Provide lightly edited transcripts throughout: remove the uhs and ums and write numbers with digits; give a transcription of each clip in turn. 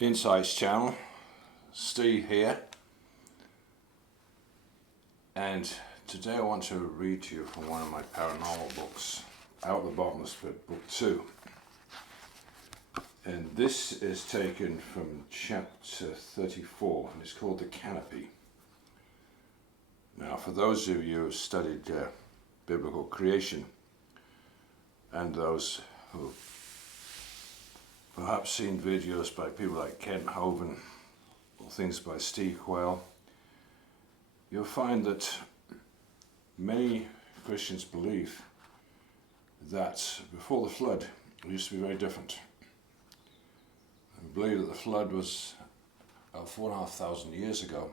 Insights channel, Steve here, and today I want to read to you from one of my paranormal books, Out of the Bottomless Pit, Book 2. And this is taken from chapter 34, and it's called The Canopy. Now, for those of you who have studied biblical creation, and those who perhaps seen videos by people like Ken Hovind or things by Steve Quayle, you'll find that many Christians believe that before the flood it used to be very different. I believe that the flood was 4,500 years ago.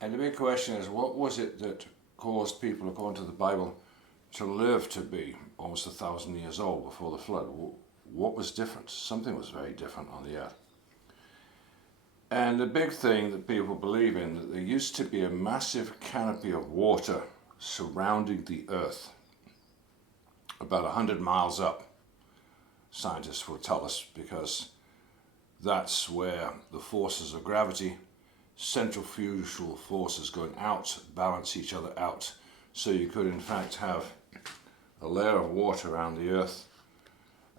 And the big question is, what was it that caused people, according to the Bible, to live to be almost 1,000 years old before the flood? What was different? Something was very different on the earth. And the big thing that people believe in, that there used to be a massive canopy of water surrounding the earth, about 100 miles up, scientists will tell us, because that's where the forces of gravity, centrifugal forces going out, balance each other out. So you could in fact have a layer of water around the earth.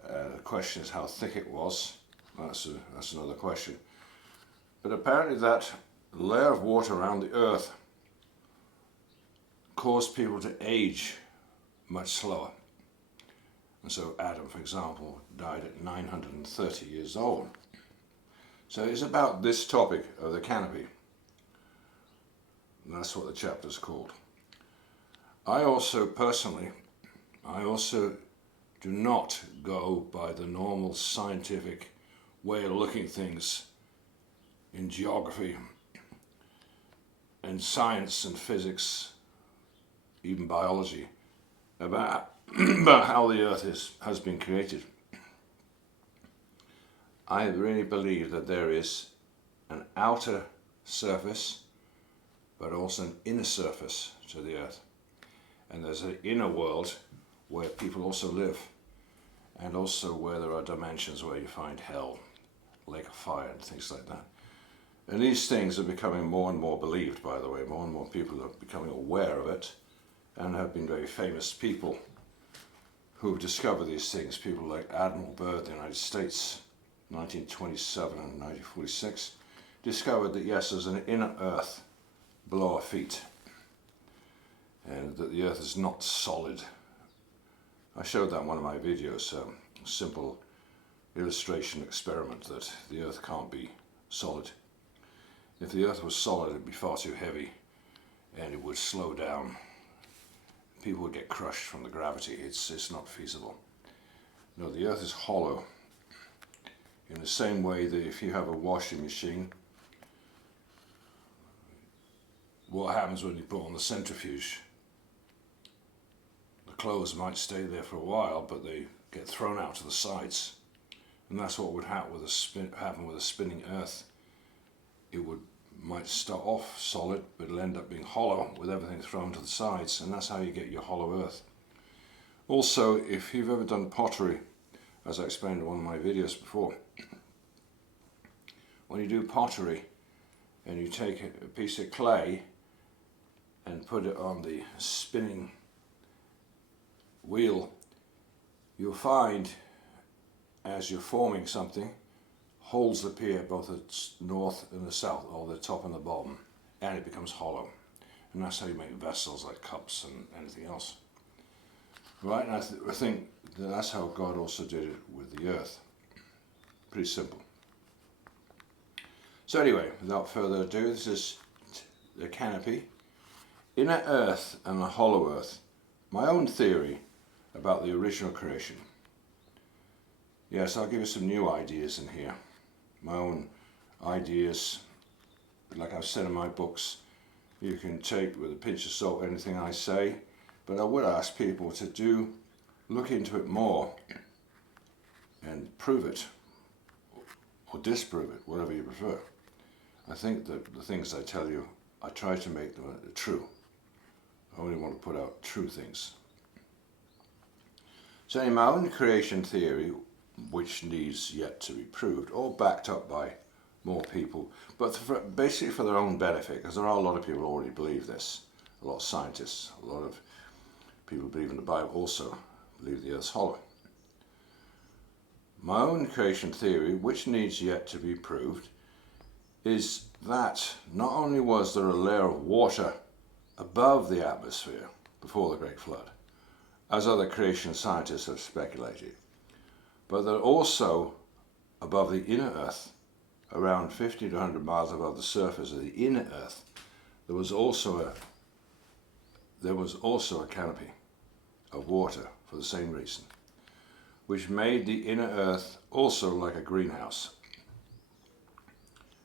The question is how thick it was. That's another question. But apparently that layer of water around the earth caused people to age much slower. And so Adam, for example, died at 930 years old. So it's about this topic of the canopy. And that's what the chapter's called. I also do not go by the normal scientific way of looking at things in geography and science and physics, even biology, about how the earth has been created. I really believe that there is an outer surface, but also an inner surface to the earth. And there's an inner world where people also live, and also where there are dimensions where you find hell, lake of fire and things like that. And these things are becoming more and more believed, by the way. More and more people are becoming aware of it, and have been very famous people who've discovered these things. People like Admiral Byrd in the United States, 1927 and 1946, discovered that yes, there's an inner earth below our feet, and that the earth is not solid. I showed that in one of my videos, a simple illustration experiment that the earth can't be solid. If the earth was solid, it'd be far too heavy, and it would slow down. People would get crushed from the gravity. It's not feasible. No, the earth is hollow. In the same way that if you have a washing machine, what happens when you put on the centrifuge? The clothes might stay there for a while, but they get thrown out to the sides. And that's what would happen with a spinning earth. It might start off solid, but it'll end up being hollow with everything thrown to the sides, and that's how you get your hollow earth. Also, if you've ever done pottery, as I explained in one of my videos before, when you do pottery and you take a piece of clay and put it on the spinning wheel, you'll find as you're forming something, holes appear both at north and the south, or the top and the bottom, and it becomes hollow. And that's how you make vessels like cups and anything else. Right, and I think that's how God also did it with the earth. Pretty simple. So anyway, without further ado, this is the canopy. Inner earth and the hollow earth. My own theory about the original creation. Yes, I'll give you some new ideas in here. My own ideas, like I've said in my books, you can take with a pinch of salt anything I say, but I would ask people to look into it more and prove it, or disprove it, whatever you prefer. I think that the things I tell you, I try to make them true. I only want to put out true things. So in my own creation theory, which needs yet to be proved or backed up by more people, but basically for their own benefit, because there are a lot of people who already believe this. A lot of scientists, a lot of people who believe in the Bible also believe the earth's hollow. My own creation theory, which needs yet to be proved, is that not only was there a layer of water above the atmosphere before the Great Flood, as other creation scientists have speculated, but that also above the inner earth, around 50 to 100 miles above the surface of the inner earth, there was also a canopy of water for the same reason, which made the inner earth also like a greenhouse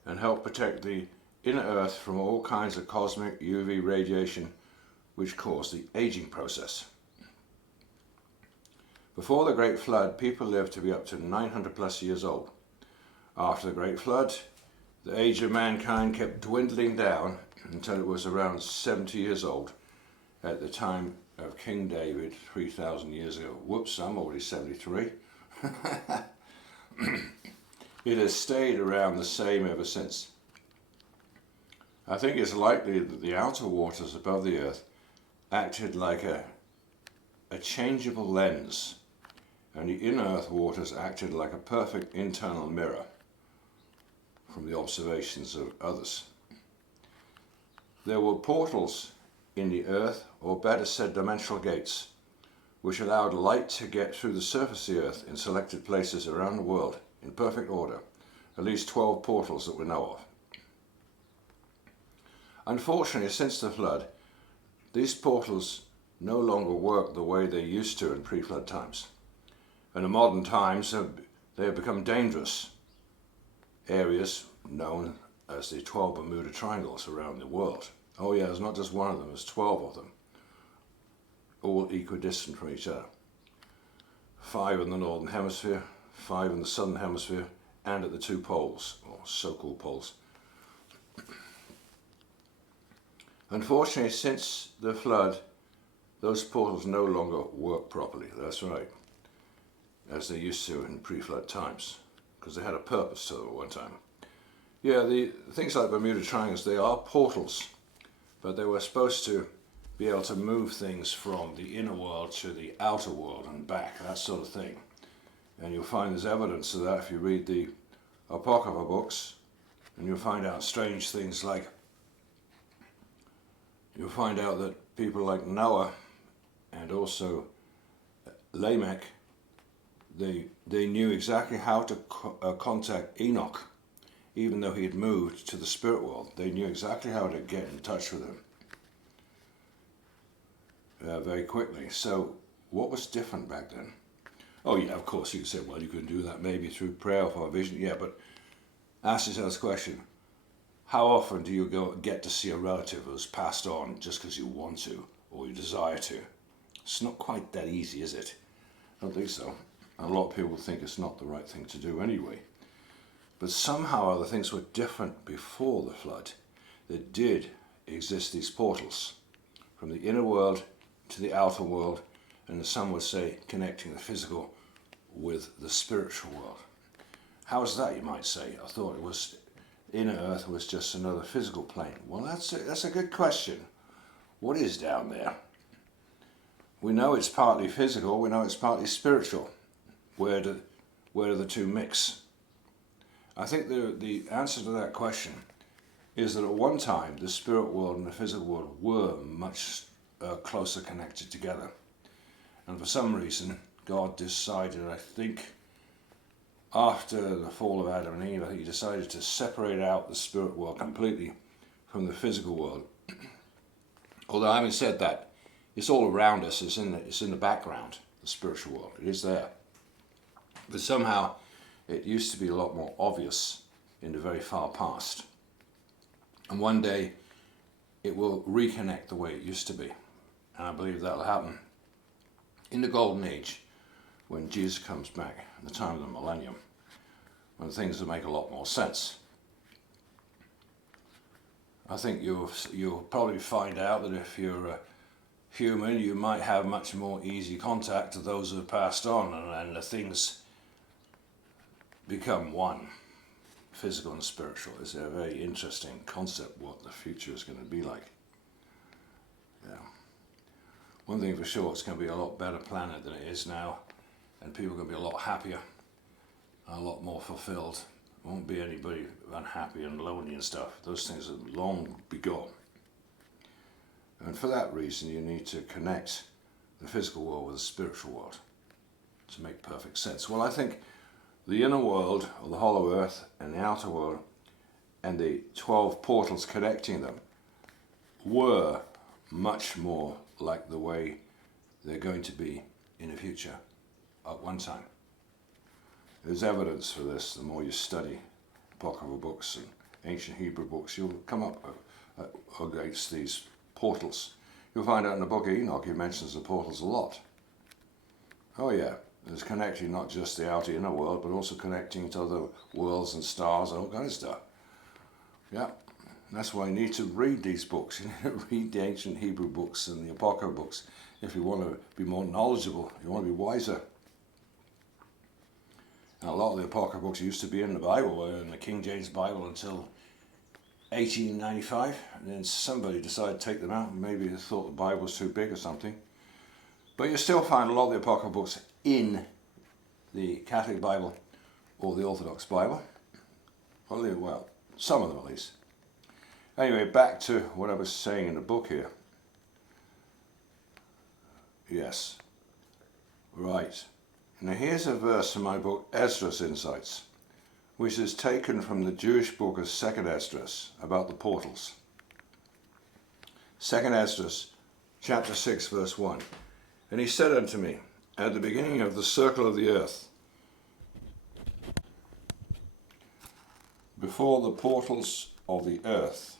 and helped protect the inner earth from all kinds of cosmic UV radiation which caused the aging process. Before the Great Flood, people lived to be up to 900 plus years old. After the Great Flood, the age of mankind kept dwindling down until it was around 70 years old at the time of King David 3,000 years ago. Whoops, I'm already 73. It has stayed around the same ever since. I think it's likely that the outer waters above the earth acted like a changeable lens, and the inner earth waters acted like a perfect internal mirror from the observations of others. There were portals in the earth, or better said dimensional gates, which allowed light to get through the surface of the earth in selected places around the world in perfect order, at least 12 portals that we know of. Unfortunately, since the flood, these portals no longer work the way they used to in pre-flood times. And in modern times, they have become dangerous areas known as the 12 Bermuda Triangles around the world. Oh yeah, there's not just one of them, there's 12 of them, all equidistant from each other. 5 in the northern hemisphere, 5 in the southern hemisphere, and at the 2 poles, or so-called poles. Unfortunately, since the flood, those portals no longer work properly, that's right, as they used to in pre-flood times, because they had a purpose to them at one time. Yeah, the things like Bermuda Triangles, they are portals, but they were supposed to be able to move things from the inner world to the outer world and back, that sort of thing. And you'll find there's evidence of that if you read the Apocrypha books, and you'll find out strange things like, you'll find out that people like Noah and also Lamech, they knew exactly how to contact Enoch. Even though he had moved to the spirit world, they knew exactly how to get in touch with him very quickly. So what was different back then? Oh yeah, of course you could say, well, you can do that maybe through prayer or vision. Yeah, but ask yourself this question: how often do you get to see a relative who's passed on just because you want to or you desire to? It's not quite that easy, is it? I don't think so. A lot of people think it's not the right thing to do anyway. But somehow other things were different before the flood. There did exist these portals from the inner world to the outer world, and some would say connecting the physical with the spiritual world. How is that, you might say? I thought it was inner earth was just another physical plane. Well, that's a good question. What is down there? We know it's partly physical, we know it's partly spiritual. Where do the two mix? I think the answer to that question is that at one time the spirit world and the physical world were much closer connected together. And for some reason, God decided, I think, after the fall of Adam and Eve, he decided to separate out the spirit world completely from the physical world. Although having said that, it's all around us, it's in the background, the spiritual world, it is there. But somehow it used to be a lot more obvious in the very far past. And one day it will reconnect the way it used to be. And I believe that'll happen in the golden age when Jesus comes back, in the time of the millennium, when things will make a lot more sense. I think you'll probably find out that if you're a human, you might have much more easy contact to those who have passed on, and the things become one, physical and spiritual. It's a very interesting concept what the future is going to be like. Yeah. One thing for sure, it's going to be a lot better planet than it is now, and people are going to be a lot happier, a lot more fulfilled. There won't be anybody unhappy and lonely and stuff. Those things have long be gone. And for that reason, you need to connect the physical world with the spiritual world to make perfect sense. Well, I think the inner world, or the hollow earth, and the outer world, and the 12 portals connecting them were much more like the way they're going to be in the future at one time. There's evidence for this. The more you study apocryphal books and ancient Hebrew books, you'll come up against these portals. You'll find out in the Book of Enoch, he mentions the portals a lot. Oh yeah, there's connecting not just the outer inner world, but also connecting to other worlds and stars and all kinds of stuff. Yeah, that's why you need to read these books. You need to read the ancient Hebrew books and the apocryphal books if you want to be more knowledgeable, you want to be wiser. And a lot of the apocryphal books used to be in the Bible, were in the King James Bible until 1895, and then somebody decided to take them out, and maybe they thought the Bible was too big or something. But you still find a lot of the apocryphal books in the Catholic Bible or the Orthodox Bible. Well, some of them at least. Anyway, back to what I was saying in the book here. Yes. Right. Now here's a verse from my book, Esdras Insights, which is taken from the Jewish book of 2nd Esdras about the portals. 2nd Esdras, chapter 6, verse 1. And he said unto me, at the beginning of the circle of the earth, before the portals of the earth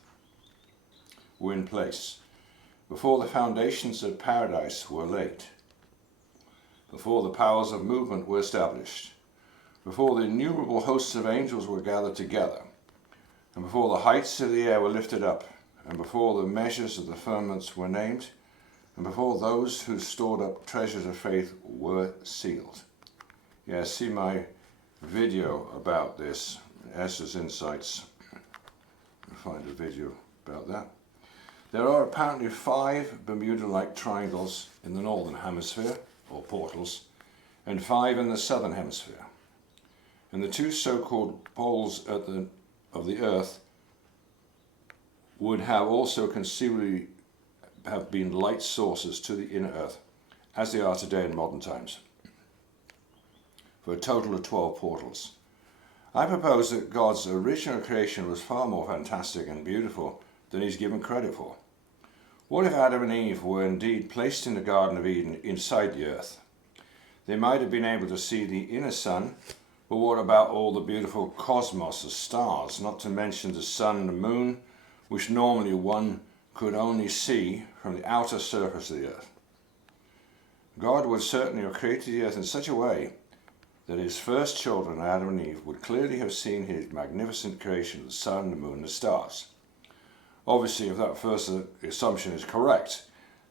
were in place, before the foundations of paradise were laid, before the powers of movement were established, before the innumerable hosts of angels were gathered together, and before the heights of the air were lifted up, and before the measures of the firmaments were named, and before those who stored up treasures of faith were sealed. Yeah, see my video about this, Esdras Insights. You'll find a video about that. There are apparently 5 Bermuda-like triangles in the northern hemisphere, or portals, and 5 in the southern hemisphere. And the 2 so-called poles of the earth would have also conceivably have been light sources to the inner earth, as they are today in modern times, for a total of 12 portals. I propose that God's original creation was far more fantastic and beautiful than he's given credit for. What if Adam and Eve were indeed placed in the Garden of Eden inside the earth? They might have been able to see the inner sun, but what about all the beautiful cosmos of stars, not to mention the sun and the moon, which normally one could only see from the outer surface of the earth? God would certainly have created the earth in such a way that his first children, Adam and Eve, would clearly have seen his magnificent creation of the sun, the moon, and the stars. Obviously, if that first assumption is correct,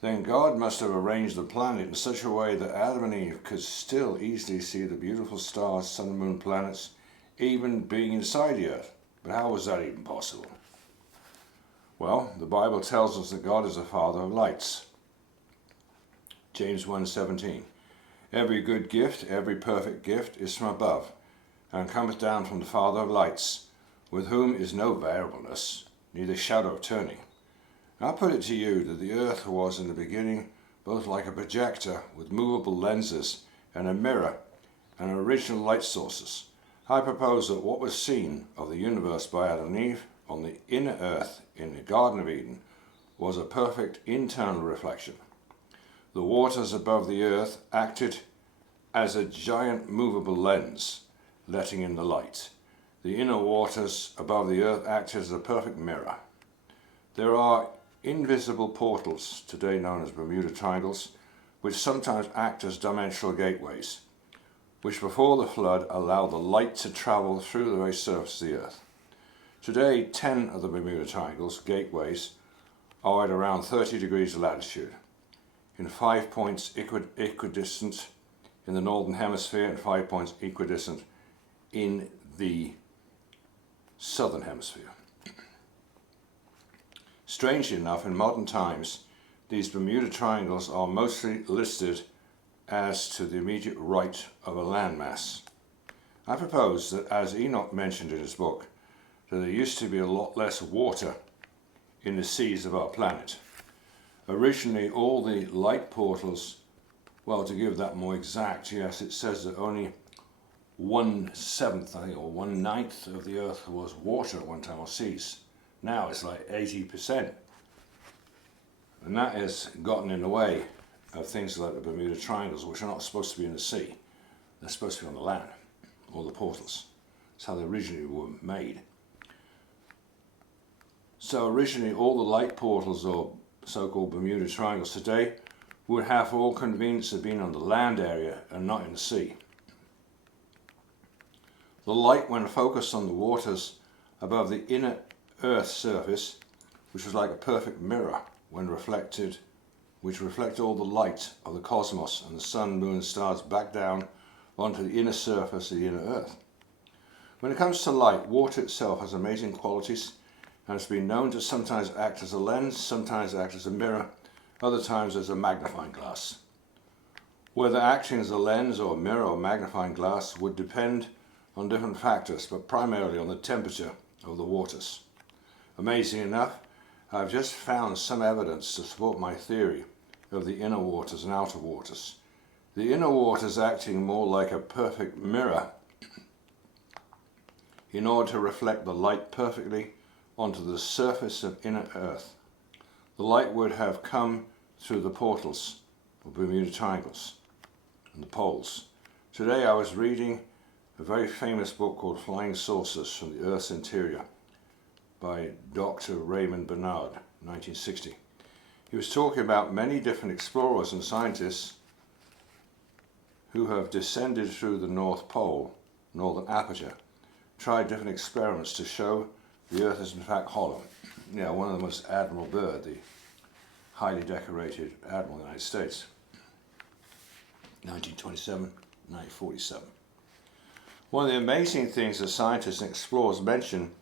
then God must have arranged the planet in such a way that Adam and Eve could still easily see the beautiful stars, sun, moon, planets, even being inside the earth. But how was that even possible? Well, the Bible tells us that God is the Father of lights. James 1:17. Every good gift, every perfect gift is from above, and cometh down from the Father of lights, with whom is no variableness, neither shadow of turning. I put it to you that the earth was in the beginning both like a projector with movable lenses and a mirror and original light sources. I propose that what was seen of the universe by Adam and Eve on the inner earth in the Garden of Eden was a perfect internal reflection. The waters above the earth acted as a giant movable lens, letting in the light. The inner waters above the earth acted as a perfect mirror. There are invisible portals, today known as Bermuda Triangles, which sometimes act as dimensional gateways, which before the flood allowed the light to travel through the very surface of the earth. Today, 10 of the Bermuda Triangles, gateways, are at around 30 degrees of latitude, in 5 points equidistant in the northern hemisphere and 5 points equidistant in the southern hemisphere. Strangely enough, in modern times, these Bermuda Triangles are mostly listed as to the immediate right of a landmass. I propose that, as Enoch mentioned in his book, that there used to be a lot less water in the seas of our planet. Originally, all the light portals, well, to give that more exact, yes, it says that only 1/7, I think, or 1/9 of the Earth was water at one time, or seas. Now it's like 80%. And that has gotten in the way of things like the Bermuda Triangles, which are not supposed to be in the sea. They're supposed to be on the land, or the portals. That's how they originally were made. So originally all the light portals, or so-called Bermuda Triangles today, would have for all convenience have been on the land area and not in the sea. The light, when focused on the waters above the inner Earth's surface, which was like a perfect mirror when reflected, which reflect all the light of the cosmos and the sun, moon, and stars back down onto the inner surface of the inner Earth. When it comes to light, water itself has amazing qualities and has been known to sometimes act as a lens, sometimes act as a mirror, other times as a magnifying glass. Whether acting as a lens or a mirror or magnifying glass would depend on different factors, but primarily on the temperature of the waters. Amazing enough, I've just found some evidence to support my theory of the inner waters and outer waters. The inner waters acting more like a perfect mirror in order to reflect the light perfectly onto the surface of inner Earth. The light would have come through the portals of Bermuda Triangles and the poles. Today I was reading a very famous book called Flying Saucers from the Earth's Interior by Dr. Raymond Bernard, 1960. He was talking about many different explorers and scientists who have descended through the North Pole, northern aperture, tried different experiments to show the Earth is in fact hollow. One of them was Admiral Byrd, the highly decorated Admiral of the United States, 1927, 1947. One of the amazing things that scientists and explorers mention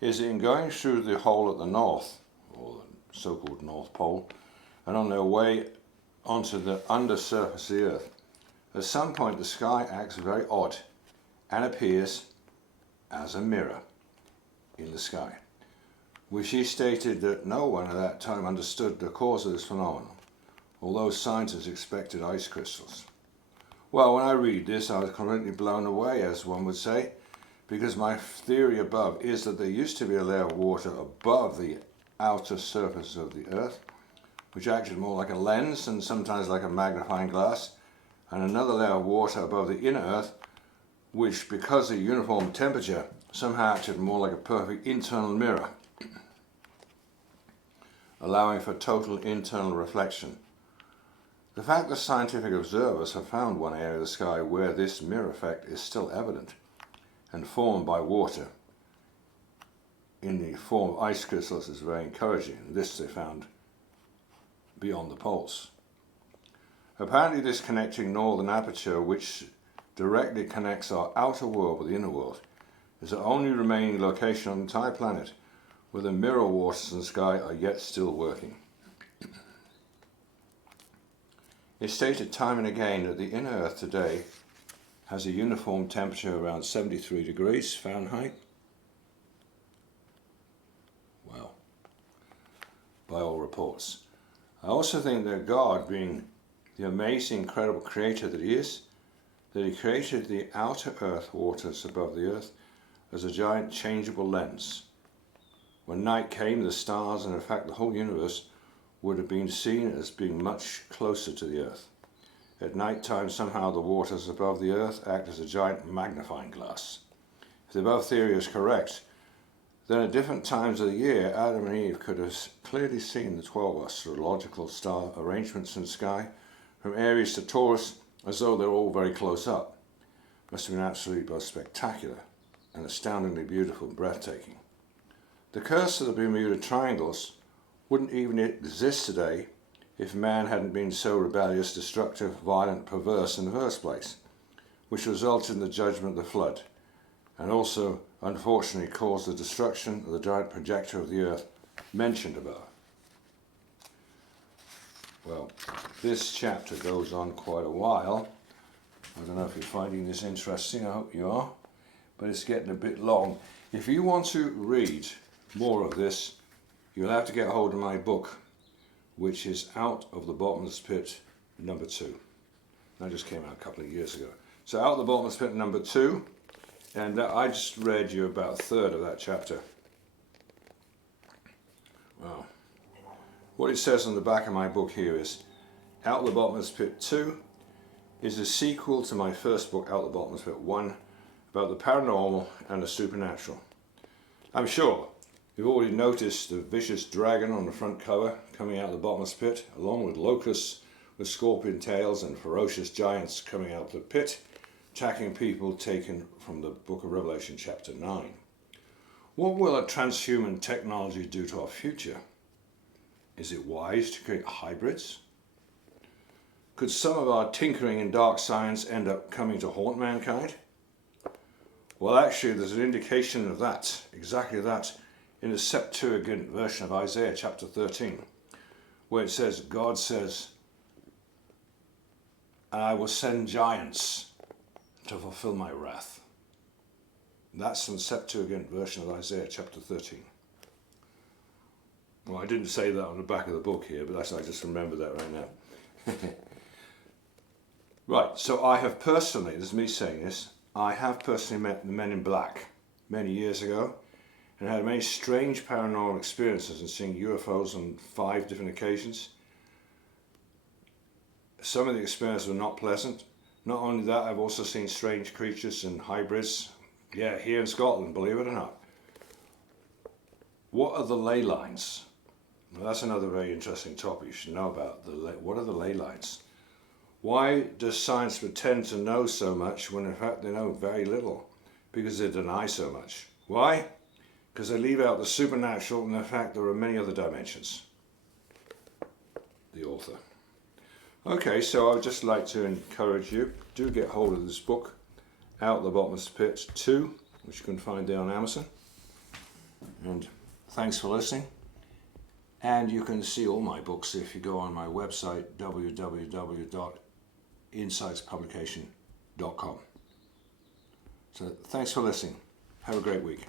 is in going through the hole at the north, or the so-called North Pole, and on their way onto the undersurface of the Earth, at some point the sky acts very odd and appears as a mirror in the sky, which he stated that no one at that time understood the cause of this phenomenon, although scientists expected ice crystals. Well, when I read this, I was completely blown away, as one would say, because my theory above is that there used to be a layer of water above the outer surface of the Earth, which acted more like a lens and sometimes like a magnifying glass, and another layer of water above the inner Earth, which, because of uniform temperature, somehow acted more like a perfect internal mirror, allowing for total internal reflection. The fact that scientific observers have found one area of the sky where this mirror effect is still evident and formed by water in the form of ice crystals is very encouraging. This they found beyond the poles. Apparently this connecting northern aperture, which directly connects our outer world with the inner world, is the only remaining location on the entire planet where the mirror waters in the sky are yet still working. It's stated time and again that the inner Earth today has a uniform temperature around 73 degrees Fahrenheit. Well, by all reports. I also think that God, being the amazing, incredible creator that he is, that he created the outer Earth waters above the Earth as a giant changeable lens. When night came, the stars and in fact the whole universe would have been seen as being much closer to the Earth. At night time, somehow the waters above the Earth act as a giant magnifying glass. If the above theory is correct, then at different times of the year, Adam and Eve could have clearly seen the 12 astrological star arrangements in the sky, from Aries to Taurus, as though they're all very close up. Must have been absolutely both spectacular and astoundingly beautiful and breathtaking. The curse of the Bermuda Triangles wouldn't even exist today if man hadn't been so rebellious, destructive, violent, perverse in the first place, which resulted in the judgment of the flood. and also unfortunately caused the destruction of the giant projector of the Earth mentioned above. Well, this chapter goes on quite a while. I don't know if you're finding this interesting, I hope you are, but it's getting a bit long. If you want to read more of this, you'll have to get hold of my book, which is Out of the Bottomless Pit #2. That just came out a couple of years ago. So Out of the Bottomless Pit #2, and I just read you about a third of that chapter. Wow. What it says on the back of my book here is, Out of the Bottomless Pit 2 is a sequel to my first book, Out of the Bottomless Pit 1, about the paranormal and the supernatural. I'm sure you've already noticed the vicious dragon on the front cover coming out of the bottomless pit, along with locusts with scorpion tails and ferocious giants coming out of the pit, attacking people taken from the Book of Revelation chapter 9. What will a transhuman technology do to our future? Is it wise to create hybrids? Could some of our tinkering in dark science end up coming to haunt mankind? Well, actually, there's an indication of that, exactly that, in the Septuagint version of Isaiah chapter 13, where it says, God says, and I will send giants to fulfill my wrath. That's from the Septuagint version of Isaiah chapter 13. Well, I didn't say that on the back of the book here, but I just remember that right now. Right, so I have personally, this is me saying this, I have personally met the Men in Black many years ago and had many strange paranormal experiences and seeing UFOs on 5 different occasions. Some of the experiences were not pleasant. Not only that, I've also seen strange creatures and hybrids, yeah, here in Scotland, believe it or not. What are the ley lines? Well, that's another very interesting topic you should know about. What are the ley lines? Why does science pretend to know so much when in fact they know very little? Because they deny so much. Why? Because they leave out the supernatural and the fact there are many other dimensions. The author. Okay, so I would just like to encourage you, do get hold of this book, Out of the Bottomless Pit 2, which you can find there on Amazon. And thanks for listening. And you can see all my books if you go on my website, www.insightspublication.com. So thanks for listening. Have a great week.